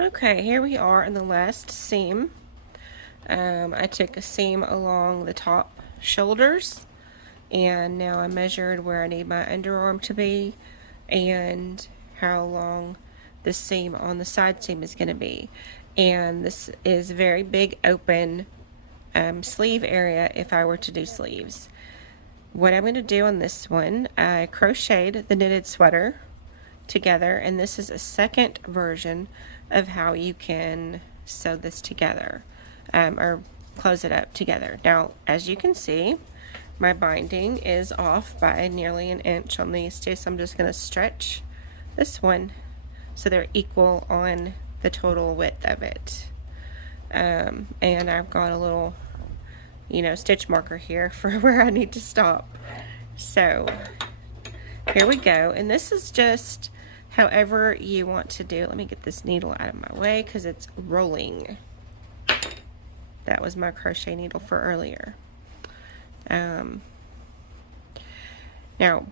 Okay, here we are in the last seam. I took a seam along the top shoulders, and now I measured where I need my underarm to be and how long the seam on the side seam is going to be. And this is a very big open sleeve area if I were to do sleeves. What I'm going to do on this one, I crocheted the knitted sweater together, and this is a second version of how you can sew this together or close it up together. Now, as you can see, my binding is off by nearly an inch on these two, so I'm just going to stretch this one so they're equal on the total width of it. And I've got a little, stitch marker here for where I need to stop. So here we go, and this is just however you want to do. Let me get this needle out of my way because it's rolling. That was my crochet needle for earlier. Now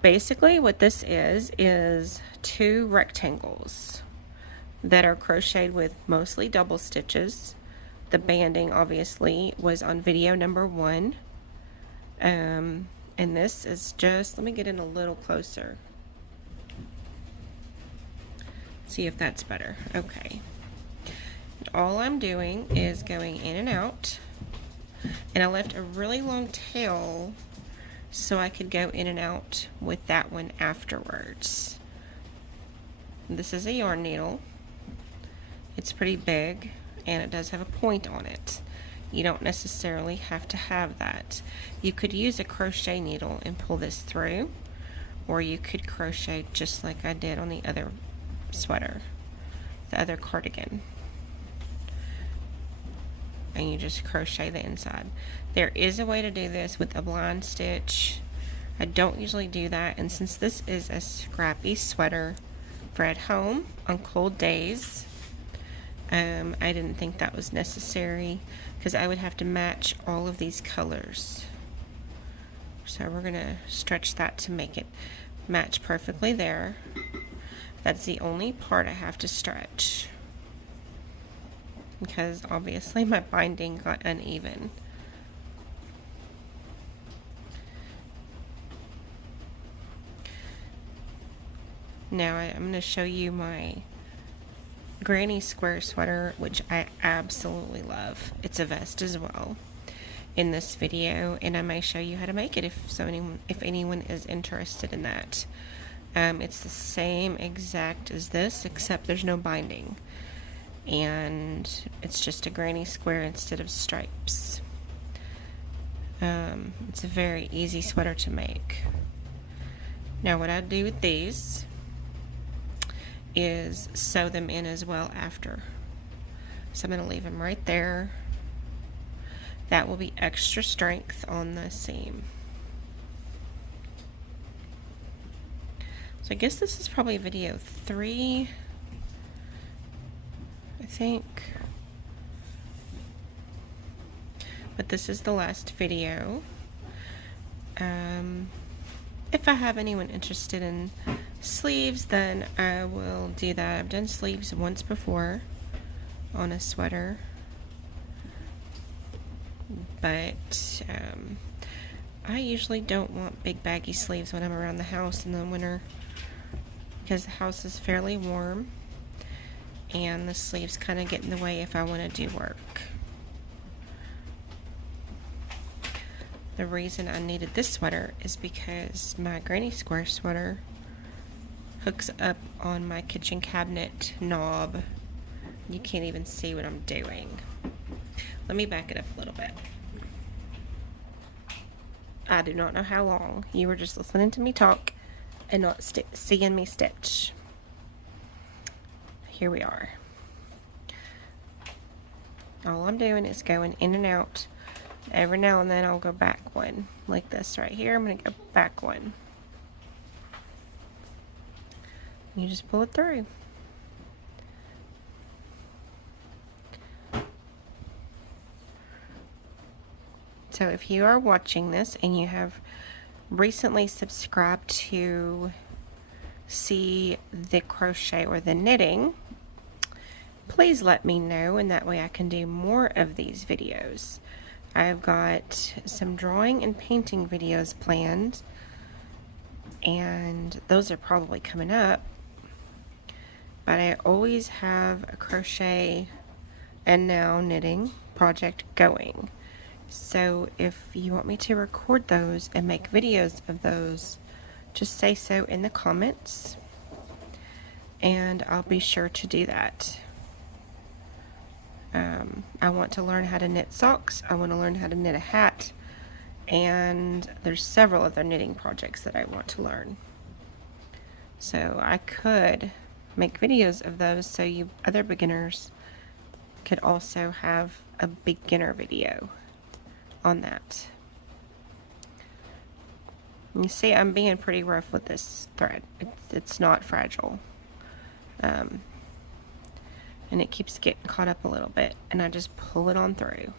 basically what this is two rectangles that are crocheted with mostly double stitches. The banding obviously was on video number 1. And this is just, let me get in a little closer. See if that's better. Okay. All I'm doing is going in and out, and I left a really long tail so I could go in and out with that one afterwards. This is a yarn needle. It's pretty big, and it does have a point on it. You don't necessarily have to have that. You could use a crochet needle and pull this through, or you could crochet just like I did on the other sweater, the other cardigan, and you just crochet the inside. There is a way to do this with a blind stitch. I don't usually do that, and since this is a scrappy sweater for at home on cold days, I didn't think that was necessary because I would have to match all of these colors. So we're gonna stretch that to make it match perfectly there. That's the only part I have to stretch because obviously my binding got uneven. Now I'm going to show you my granny square sweater, which I absolutely love. It's a vest as well in this video, and I may show you how to make it if anyone is interested in that. It's the same exact as this, except there's no binding, and it's just a granny square instead of stripes. It's a very easy sweater to make. Now what I do with these is sew them in as well after. So I'm going to leave them right there. That will be extra strength on the seam. So I guess this is probably video 3, I think. But this is the last video. If I have anyone interested in sleeves, then I will do that. I've done sleeves once before on a sweater, but I usually don't want big baggy sleeves when I'm around the house in the winter because the house is fairly warm and the sleeves kind of get in the way if I want to do work. The reason I needed this sweater is because my granny square sweater hooks up on my kitchen cabinet knob. You can't even see what I'm doing. Let me back it up a little bit. I do not know how long. You were just listening to me talk and not seeing me stitch. Here we are. All I'm doing is going in and out. Every now and then I'll go back one, like this right here. I'm going to go back one. You just pull it through. So if you are watching this and you have recently subscribed to see the crochet or the knitting, please let me know, and that way I can do more of these videos. I've got some drawing and painting videos planned, and those are probably coming up. But I always have a crochet and now knitting project going. So if you want me to record those and make videos of those, just say so in the comments, and I'll be sure to do that. I want to learn how to knit socks, I want to learn how to knit a hat, and there's several other knitting projects that I want to learn. So I could make videos of those so you other beginners could also have a beginner video on that. You see, I'm being pretty rough with this thread. It's not fragile. And it keeps getting caught up a little bit, and I just pull it on through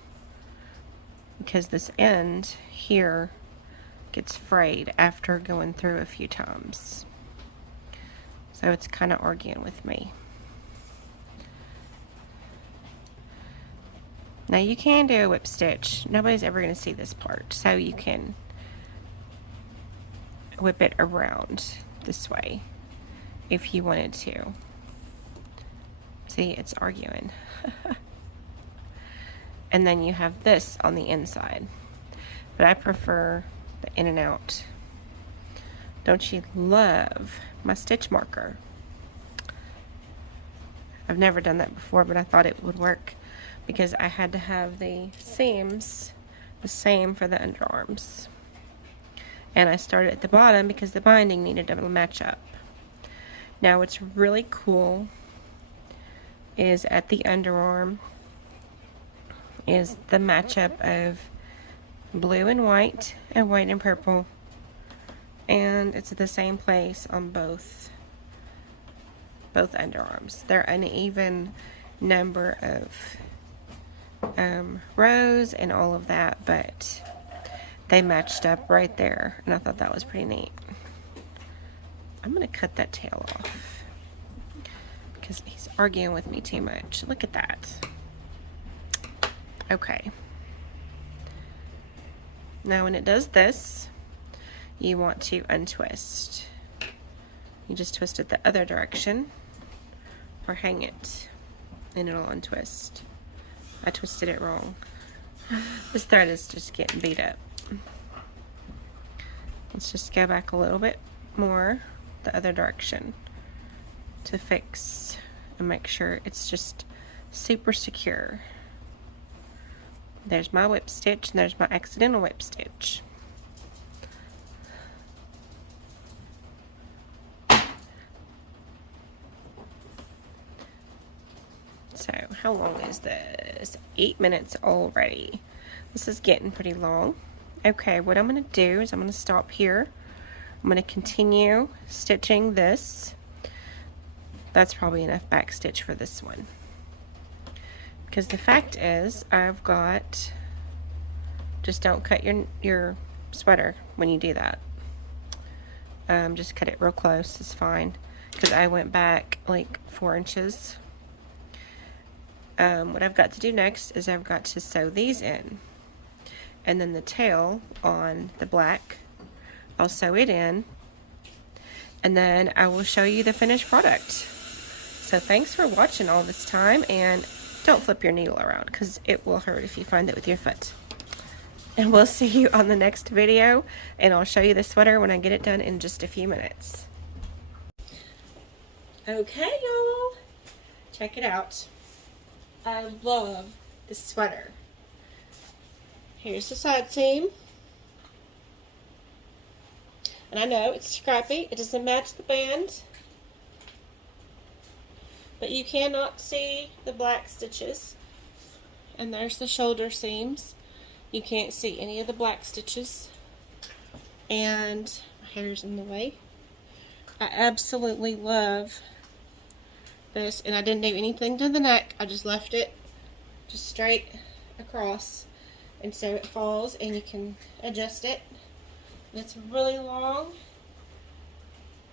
because this end here gets frayed after going through a few times. So it's kind of arguing with me. Now you can do a whip stitch. Nobody's ever going to see this part, so you can whip it around this way if you wanted to. See, it's arguing. And then you have this on the inside, but I prefer the in and out. Don't you love my stitch marker? I've never done that before, but I thought it would work because I had to have the seams the same for the underarms. And I started at the bottom because the binding needed to match up. Now what's really cool is at the underarm is the matchup of blue and white and purple, and it's at the same place on both underarms. They're an even number of rows and all of that, but they matched up right there, and I thought that was pretty neat. I'm gonna cut that tail off because he's arguing with me too much. Look at that. Okay. Now when it does this, you want to untwist. You just twist it the other direction or hang it and it'll untwist. I twisted it wrong. This thread is just getting beat up. Let's just go back a little bit more the other direction to fix and make sure it's just super secure. There's my whip stitch and there's my accidental whip stitch. So how long is this? 8 minutes already. This is getting pretty long. Okay, what I'm going to do is I'm going to stop here. I'm going to continue stitching this. That's probably enough back stitch for this one. Because the fact is, I've got, just don't cut your sweater when you do that. Just cut it real close, it's fine. Because I went back like 4 inches. What I've got to do next is I've got to sew these in. And then the tail on the black, I'll sew it in. And then I will show you the finished product. So thanks for watching all this time, and don't flip your needle around because it will hurt if you find it with your foot. And we'll see you on the next video, and I'll show you the sweater when I get it done in just a few minutes. Okay, y'all, check it out. I love this sweater. Here's the side seam. And I know it's scrappy, it doesn't match the band, but you cannot see the black stitches. And there's the shoulder seams. You can't see any of the black stitches. And my hair's in the way. I absolutely love this, and I didn't do anything to the neck. I just left it just straight across, and so it falls, and you can adjust it. And it's really long,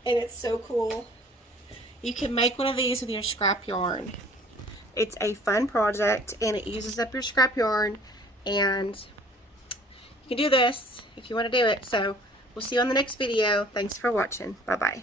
and it's so cool. You can make one of these with your scrap yarn. It's a fun project and it uses up your scrap yarn, and you can do this if you want to do it. So we'll see you on the next video. Thanks for watching. Bye bye.